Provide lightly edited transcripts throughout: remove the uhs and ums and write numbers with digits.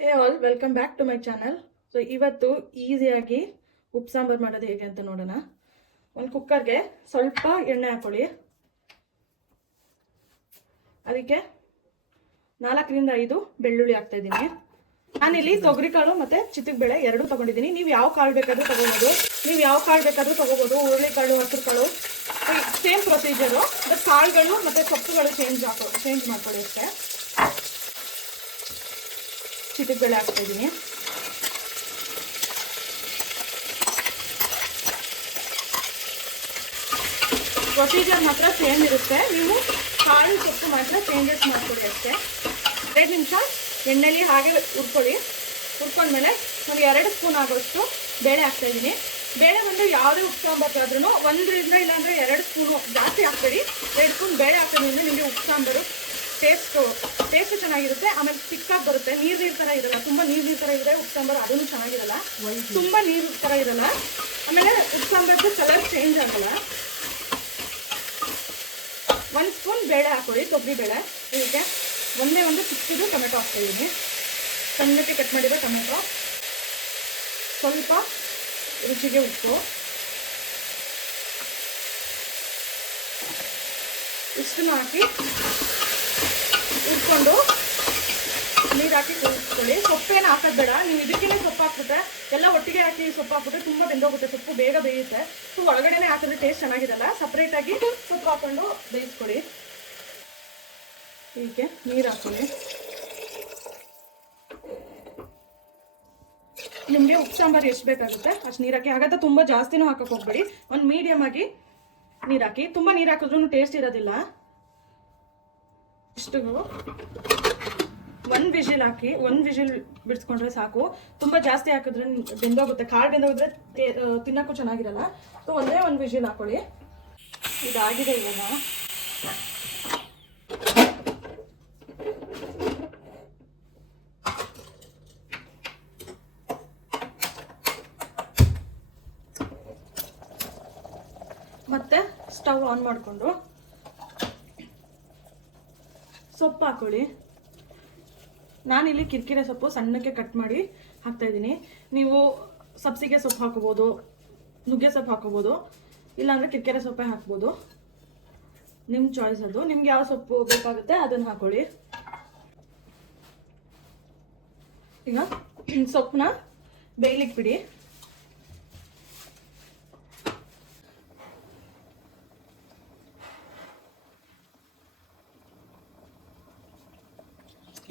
Hey all, welcome back to my channel. So ಇವತ್ತು ಈಸಿಯಾಗಿ ಉಪ್ಪು ಸಾಂಬಾರು ಮಾಡೋದು ಹೇಗೆ ಅಂತ ನೋಡೋಣ. ಒಂದು ಕುಕ್ಕರ್ಗೆ ಸ್ವಲ್ಪ ಎಣ್ಣೆ ಹಾಕೊಳ್ಳಿ. ಅದಕ್ಕೆ 4-5 ಬೆಳ್ಳುಳ್ಳಿ ಹಾಕ್ತಾ ಇದ್ದೀನಿ. ನಾನಿಲ್ಲಿ ತೊಗರಿಕಾಳು ಮತ್ತು ಚಿತ್ತಗಬೇಳೆ ಎರಡೂ ತೊಗೊಂಡಿದ್ದೀನಿ. ನೀವು ಯಾವ ಕಾಳು ಬೇಕಾದರೂ ತೊಗೋಬೋದು. ಹುರುಳಿಕಾಳು, ಹಸಿರು ಕಾಳು, ಸೇಮ್ ಪ್ರೊಸೀಜರು. ಬಟ್ ಕಾಳುಗಳು ಮತ್ತು ಸೊಪ್ಪುಗಳು ಚೇಂಜ್ ಮಾಡ್ಕೊಳ್ಳಿ ಅಷ್ಟೇ. ಚಿತ್ತಗಬೇಳೆ ಹಾಕ್ತಾ ಇದ್ದೀನಿ. ಪ್ರೊಸೀಜರ್ ಮಾತ್ರ ಸೇಮ್ ಇರುತ್ತೆ. ನೀವು ಕಾಳು ಸೊಪ್ಪು ಮಾತ್ರ ಚೇಂಜಸ್ ಮಾಡ್ಕೊಳ್ಳಿ ಅಷ್ಟೇ. 5 ನಿಮಿಷ ಎಣ್ಣೆಲಿ ಹಾಗೆ ಹುರ್ಕೊಂಡ್ಮೇಲೆ ನಾನು 2 ಸ್ಪೂನ್ ಆಗೋಷ್ಟು ಬೇಳೆ ಹಾಕ್ತಾ ಇದ್ದೀನಿ. ಬೇಳೆ ಬಂದು ಯಾವುದೇ ಉಪ್ಪು ಸಾಂಬಾರ್ಗಾದ್ರೂ 1 ಇಲ್ಲಾಂದರೆ 2 ಸ್ಪೂನು ಜಾಸ್ತಿ ಹಾಕ್ಬೇಡಿ. 2 ಸ್ಪೂನ್ ಬೇಳೆ ಹಾಕೋದ್ರಿಂದ ನಿಮಗೆ ಉಪ್ಪು ಸಾಂಬಾರು ಟೇಸ್ಟ್ ಚೆನ್ನಾಗಿರುತ್ತೆ. ಆಮೇಲೆ ತಿಕ್ಕಾಗಿ ಬರುತ್ತೆ. ನೀರು ಥರ ಇರಲ್ಲ. ತುಂಬ ನೀರು ಥರ ಇದೆ ಉಪ್ಪು ಸಾಂಬಾರು, ಅದನ್ನು ಚೆನ್ನಾಗಿರಲ್ಲ. ತುಂಬ ನೀರು ಥರ ಇರಲ್ಲ. ಆಮೇಲೆ ಉಪ್ಪು ಸಾಂಬಾರ್ದು ಕಲರ್ ಚೇಂಜ್ ಆಗಲ್ಲ. 1 ಸ್ಪೂನ್ ಬೇಳೆ ಹಾಕೊಳ್ಳಿ, ತೊಗರಿ ಬೇಳೆ. ಇದಕ್ಕೆ ಒಂದು ಚಿಕ್ಕದು ಟೊಮೆಟೊ ಹಾಕ್ತಾಯಿದ್ದೀನಿ. ಸಣ್ಣಕ್ಕೆ ಕಟ್ ಮಾಡಿರೋ ಟೊಮೆಟೊ, ಸ್ವಲ್ಪ ರುಚಿಗೆ ಉಪ್ಪು, ಇಷ್ಟನ್ನು ಹಾಕಿ ಹುರ್ಕೊಂಡು ನೀರು ಹಾಕಿ ಕುದಿಸ್ಕೊಳ್ಳಿ. ಸೊಪ್ಪೇನು ಹಾಕೋದು ಬೇಡ. ನೀವು ಇದಕ್ಕೇ ಸೊಪ್ಪು ಹಾಕ್ಬಿಟ್ರೆ, ಎಲ್ಲ ಒಟ್ಟಿಗೆ ಹಾಕಿ ಸೊಪ್ಪು ಹಾಕ್ಬಿಟ್ರೆ ತುಂಬ ಬೆಂದೋಗುತ್ತೆ. ಸೊಪ್ಪು ಬೇಗ ಬೇಯುತ್ತೆ. ಸೊ ಒಳಗಡೆನೆ ಹಾಕಿದ್ರೆ ಟೇಸ್ಟ್ ಚೆನ್ನಾಗಿರಲ್ಲ. ಸಪ್ರೇಟಾಗಿ ಸೊಪ್ಪು ಹಾಕ್ಕೊಂಡು ಬೇಯಿಸ್ಕೊಳ್ಳಿ. ಹೀಗೆ ನೀರು ಹಾಕ್ಕೊಳ್ಳಿ. ನಿಮಗೆ ಉಪ್ಪು ಸಾಂಬಾರು ಎಷ್ಟು ಬೇಕಾಗುತ್ತೆ ಅಷ್ಟು ನೀರು ಹಾಕಿ. ಹಾಗಾದ್ರೆ ತುಂಬ ಜಾಸ್ತಿನೂ ಹಾಕಕ್ಕೆ ಹೋಗ್ಬೇಡಿ. ಒಂದು ಮೀಡಿಯಮ್ ಆಗಿ ನೀರು ಹಾಕಿ. ತುಂಬ ನೀರು ಹಾಕಿದ್ರೂ ಟೇಸ್ಟ್ ಇರೋದಿಲ್ಲ. ಇಷ್ಟು 1 ವಿಜಿಲ್ ಹಾಕಿ, 1 ವಿಜಿಲ್ ಬಿಡಿಸ್ಕೊಂಡ್ರೆ ಸಾಕು. ತುಂಬ ಜಾಸ್ತಿ ಹಾಕಿದ್ರೆ ಬೆಂದೋಗುತ್ತೆ. ಕಾಳು ಬೆಂದೋಗಿದ್ರೆ ತಿನ್ನೋಕ್ಕೂ ಚೆನ್ನಾಗಿರಲ್ಲ. ಸೊ ಒಂದೇ 1 ವಿಜಿಲ್ ಹಾಕೊಳ್ಳಿ. ಇದಾಗಿದೆ. ಇವಾಗ ಮತ್ತೆ ಸ್ಟವ್ ಆನ್ ಮಾಡಿಕೊಂಡು ಸೊಪ್ಪು ಹಾಕೊಳ್ಳಿ. ನಾನಿಲ್ಲಿ ಕಿರಿಕಿರೆ ಸೊಪ್ಪು ಸಣ್ಣಕ್ಕೆ ಕಟ್ ಮಾಡಿ ಹಾಕ್ತಾಯಿದ್ದೀನಿ. ನೀವು ಸಬ್ಸಿಗೆ ಸೊಪ್ಪು ಹಾಕೋಬೋದು, ನುಗ್ಗೆ ಸೊಪ್ಪು ಹಾಕೋಬೋದು, ಇಲ್ಲಾಂದರೆ ಕಿರಿಕಿರೆ ಸೊಪ್ಪೇ ಹಾಕ್ಬೋದು. ನಿಮ್ಮ ಚಾಯ್ಸ್ ಅದು. ನಿಮ್ಗೆ ಯಾವ ಸೊಪ್ಪು ಬೇಕಾಗುತ್ತೆ ಅದನ್ನು ಹಾಕೊಳ್ಳಿ. ಈಗ ಸೊಪ್ಪನ್ನ ಬೇಯ್ಲಿಕ್ಕೆ ಬಿಡಿ.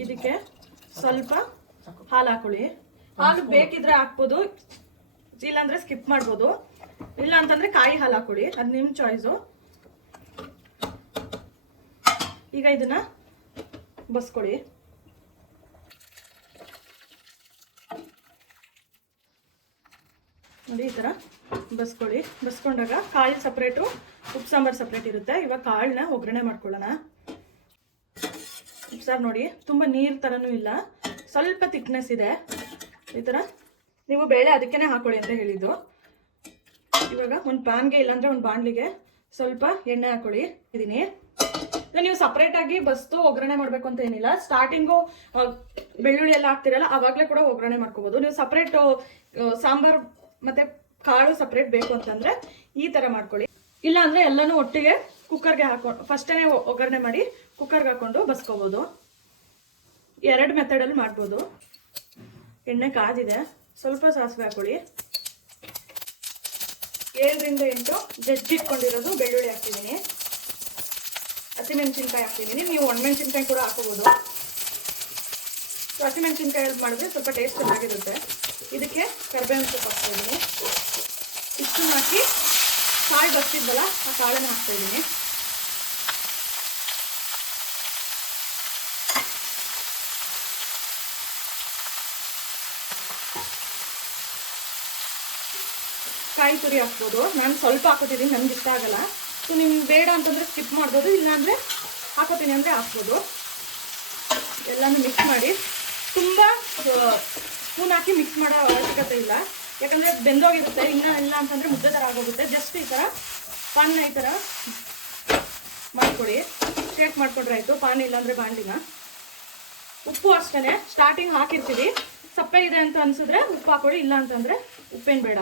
ಇದಕ್ಕೆ ಸ್ವಲ್ಪ ಹಾಲು ಹಾಕೊಳ್ಳಿ. ಹಾಲು ಬೇಕಿದ್ರೆ ಹಾಕ್ಬೋದು, ಇಲ್ಲಾಂದ್ರೆ ಸ್ಕಿಪ್ ಮಾಡ್ಬೋದು. ಇಲ್ಲ ಅಂತಂದ್ರೆ ಕಾಯಿ ಹಾಲು ಹಾಕೊಳ್ಳಿ, ಅದು ನಿಮ್ಮ ಚಾಯ್ಸು. ಈಗ ಇದನ್ನ ಬಸ್ಕೊಳ್ಳಿ. ನೋಡಿ, ಈ ಥರ ಬಸ್ಕೊಳ್ಳಿ. ಬಸ್ಕೊಂಡಾಗ ಕಾಳು ಸಪ್ರೇಟು, ಉಪ್ಪು ಸಾಂಬಾರು ಸಪ್ರೇಟ್ ಇರುತ್ತೆ. ಇವಾಗ ಕಾಳನ್ನ ಒಗ್ಗರಣೆ ಮಾಡ್ಕೊಳ್ಳೋಣ. ಸಾರ್ ನೋಡಿ, ತುಂಬ ನೀರು ಥರನೂ ಇಲ್ಲ, ಸ್ವಲ್ಪ ಥಿಕ್ನೆಸ್ ಇದೆ. ಈ ಥರ ನೀವು ಬೇಳೆ ಅದಕ್ಕೇ ಹಾಕೊಳ್ಳಿ ಅಂತ ಹೇಳಿದ್ದು. ಇವಾಗ ಒಂದು ಪ್ಯಾನ್ಗೆ ಇಲ್ಲಾಂದರೆ ಒಂದು ಬಾಣಲಿಗೆ ಸ್ವಲ್ಪ ಎಣ್ಣೆ ಹಾಕೊಳ್ಳಿ. ಇದೀನಿ. ನೀವು ಸಪ್ರೇಟಾಗಿ ಬಸ್ತು ಒಗ್ಗರಣೆ ಮಾಡಬೇಕು ಅಂತ ಏನಿಲ್ಲ. ಸ್ಟಾರ್ಟಿಂಗು ಬೆಳ್ಳುಳ್ಳಿ ಎಲ್ಲ ಹಾಕ್ತಿರಲ್ಲ, ಆವಾಗಲೇ ಕೂಡ ಒಗ್ಗರಣೆ ಮಾಡ್ಕೋಬೋದು. ನೀವು ಸಪ್ರೇಟು ಸಾಂಬಾರು ಮತ್ತು ಕಾಳು ಸಪ್ರೇಟ್ ಬೇಕು ಅಂತಂದರೆ ಈ ಥರ ಮಾಡ್ಕೊಳ್ಳಿ. ಇಲ್ಲ ಅಂದರೆ ಎಲ್ಲನೂ ಒಟ್ಟಿಗೆ ಕುಕ್ಕರ್ಗೆ ಹಾಕೊಂಡು ಫಸ್ಟೇ ಒಗ್ಗರಣೆ ಮಾಡಿ ಕುಕ್ಕರ್ಗೆ ಹಾಕ್ಕೊಂಡು ಬಸ್ಕೋಬೋದು. 2 ಮೆಥಡಲ್ಲಿ ಮಾಡ್ಬೋದು. ಎಣ್ಣೆ ಕಾದಿದೆ. ಸ್ವಲ್ಪ ಸಾಸಿವೆ ಹಾಕೊಳ್ಳಿ. 7-8 ಜಜ್ಜಿಟ್ಕೊಂಡಿರೋದು ಬೆಳ್ಳುಳ್ಳಿ ಹಾಕ್ತಿದ್ದೀನಿ. ಹಸಿಮೆಣಸಿನ್ಕಾಯಿ ಹಾಕ್ತಿದ್ದೀನಿ. ನೀವು ಒಣಮೆಣಸಿನ್ಕಾಯಿ ಕೂಡ ಹಾಕೋಬೋದು. ಹಸಿಮೆಣಸಿನ್ಕಾಯಲ್ಲಿ ಮಾಡಿದ್ರೆ ಸ್ವಲ್ಪ ಟೇಸ್ಟ್ ಚೆನ್ನಾಗಿರುತ್ತೆ. ಇದಕ್ಕೆ ಕರಿಬೇವಿನ ಸೊಪ್ಪು ಹಾಕ್ತಾಯಿದ್ದೀನಿ. ಇಷ್ಟನ್ನು ಹಾಕಿ ಕಾಳು ಬಸ್ತಿದ್ವಲ್ಲ ಆ ಕಾಳನ್ನು ಹಾಕ್ತಾಯಿದ್ದೀನಿ. ಕಾಯಿ ತುರಿ ಹಾಕ್ಬೋದು. ನಾನು ಸ್ವಲ್ಪ ಹಾಕೋತಿದ್ದೀನಿ, ನನಗೆ ಇಷ್ಟ ಆಗಲ್ಲ. ಸೊ ನಿಮ್ಗೆ ಬೇಡ ಅಂತಂದರೆ ಸ್ಕಿಪ್ ಮಾಡ್ಬೋದು, ಇಲ್ಲಾಂದರೆ ಹಾಕೋತೀನಿ ಅಂದರೆ ಹಾಕ್ಬೋದು. ಎಲ್ಲನೂ ಮಿಕ್ಸ್ ಮಾಡಿ. ತುಂಬ ಸ್ಪೂನ್ ಹಾಕಿ ಮಿಕ್ಸ್ ಮಾಡೋ ಅವಶ್ಯಕತೆ ಇಲ್ಲ, ಯಾಕಂದರೆ ಬೆಂದೋಗಿರುತ್ತೆ. ಇಲ್ಲ ಅಂತಂದರೆ ಮುದ್ದೆ ಥರ ಆಗೋಗುತ್ತೆ. ಜಸ್ಟ್ ಈ ಥರ ಪಾನಿನ ಈ ಥರ ಮಾಡ್ಕೊಳ್ಳಿ. ಶೇಕ್ ಮಾಡ್ಕೊಂಡ್ರೆ ಆಯಿತು. ಪಾನಿ ಇಲ್ಲಾಂದರೆ ಬಾಂಡಿನ ಉಪ್ಪು ಅಷ್ಟೇ ಸ್ಟಾರ್ಟಿಂಗ್ ಹಾಕಿರ್ತೀವಿ. ಸಪ್ಪೆ ಇದೆ ಅಂತ ಅನ್ಸಿದ್ರೆ ಉಪ್ಪು ಹಾಕೊಳ್ಳಿ, ಇಲ್ಲ ಅಂತಂದರೆ ಉಪ್ಪೇನು ಬೇಡ.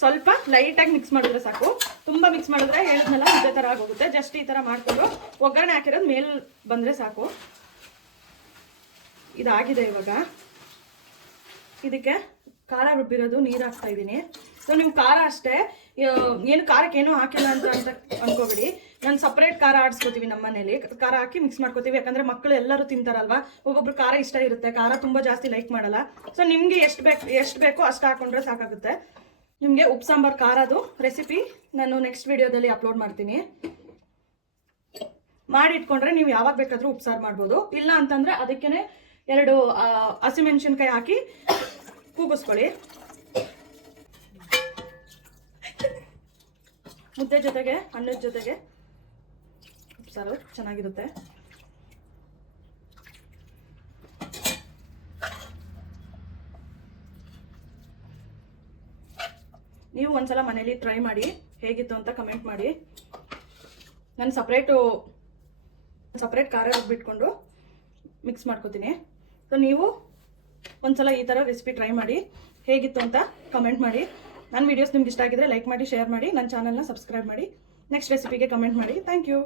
ಸ್ವಲ್ಪ ಲೈಟಾಗಿ ಮಿಕ್ಸ್ ಮಾಡಿದ್ರೆ ಸಾಕು. ತುಂಬ ಮಿಕ್ಸ್ ಮಾಡಿದ್ರೆ ಹೇಳಿದ್ನಲ್ಲ ಇದೇ ಥರ ಆಗೋಗುತ್ತೆ. ಜಸ್ಟ್ ಈ ಥರ ಮಾಡಿಕೊಂಡು ಒಗ್ಗರಣೆ ಹಾಕಿರೋದು ಮೇಲೆ ಬಂದರೆ ಸಾಕು. ಇದಾಗಿದೆ. ಇವಾಗ ಇದಕ್ಕೆ ಖಾರ ರುಬ್ಬಿರೋದು ನೀರು ಹಾಕ್ತಾ ಇದ್ದೀನಿ. ಸೊ ನೀವು ಖಾರ ಅಷ್ಟೇ ಏನು ಖಾರಕ್ಕೆ ಏನೂ ಹಾಕಿಲ್ಲ ಅಂತ ಅನ್ಕೋಬೇಡಿ. ನಾನು ಸಪ್ರೇಟ್ ಖಾರ ಆಡಿಸ್ಕೋತೀವಿ ನಮ್ಮ ಮನೇಲಿ. ಖಾರ ಹಾಕಿ ಮಿಕ್ಸ್ ಮಾಡ್ಕೋತೀವಿ, ಯಾಕಂದರೆ ಮಕ್ಕಳು ಎಲ್ಲರೂ ತಿಂತಾರಲ್ವ. ಒಬ್ಬೊಬ್ರು ಖಾರ ಇಷ್ಟ ಇರುತ್ತೆ, ಖಾರ ತುಂಬ ಜಾಸ್ತಿ ಲೈಕ್ ಮಾಡಲ್ಲ. ಸೊ ನಿಮಗೆ ಎಷ್ಟು ಬೇಕೋ ಅಷ್ಟು ಹಾಕೊಂಡ್ರೆ ಸಾಕಾಗುತ್ತೆ. ನಿಮಗೆ ಉಪ್ಪು ಸಾಂಬಾರು ಖಾರದು ರೆಸಿಪಿ ನಾನು ನೆಕ್ಸ್ಟ್ ವಿಡಿಯೋದಲ್ಲಿ ಅಪ್ಲೋಡ್ ಮಾಡ್ತೀನಿ. ಮಾಡಿ ಇಟ್ಕೊಂಡ್ರೆ ನೀವು ಯಾವಾಗ ಬೇಕಾದರೂ ಉಪ್ಸಾರು ಮಾಡ್ಬೋದು. ಇಲ್ಲ ಅಂತಂದರೆ ಅದಕ್ಕೇ 2 ಹಸಿಮೆಣಸಿನ್ಕಾಯಿ ಹಾಕಿ ಕೂಗಿಸ್ಕೊಳ್ಳಿ. ಮುದ್ದೆ ಜೊತೆಗೆ ಅನ್ನದ ಜೊತೆಗೆ ಉಪ್ಸಾರು ಚೆನ್ನಾಗಿರುತ್ತೆ. ನೀವು ಒಂದ್ಸಲ ಮನೇಲಿ ಟ್ರೈ ಮಾಡಿ, ಹೇಗಿತ್ತು ಅಂತ ಕಮೆಂಟ್ ಮಾಡಿ. ನಾನು ಸಪ್ರೇಟ್ ಖಾರ ರುಬ್ಬಿಟ್ಕೊಂಡು ಮಿಕ್ಸ್ ಮಾಡ್ಕೋತೀನಿ. ಸೊ ನೀವು ಒಂದ್ಸಲ ಈ ಥರ ರೆಸಿಪಿ ಟ್ರೈ ಮಾಡಿ, ಹೇಗಿತ್ತು ಅಂತ ಕಮೆಂಟ್ ಮಾಡಿ. ನನ್ನ ವೀಡಿಯೋಸ್ ನಿಮ್ಗೆ ಇಷ್ಟ ಆಗಿದ್ರೆ ಲೈಕ್ ಮಾಡಿ, ಶೇರ್ ಮಾಡಿ, ನನ್ನ ಚಾನಲ್ನ ಸಬ್ಸ್ಕ್ರೈಬ್ ಮಾಡಿ. ನೆಕ್ಸ್ಟ್ ರೆಸಿಪಿಗೆ ಕಮೆಂಟ್ ಮಾಡಿ. Thank you.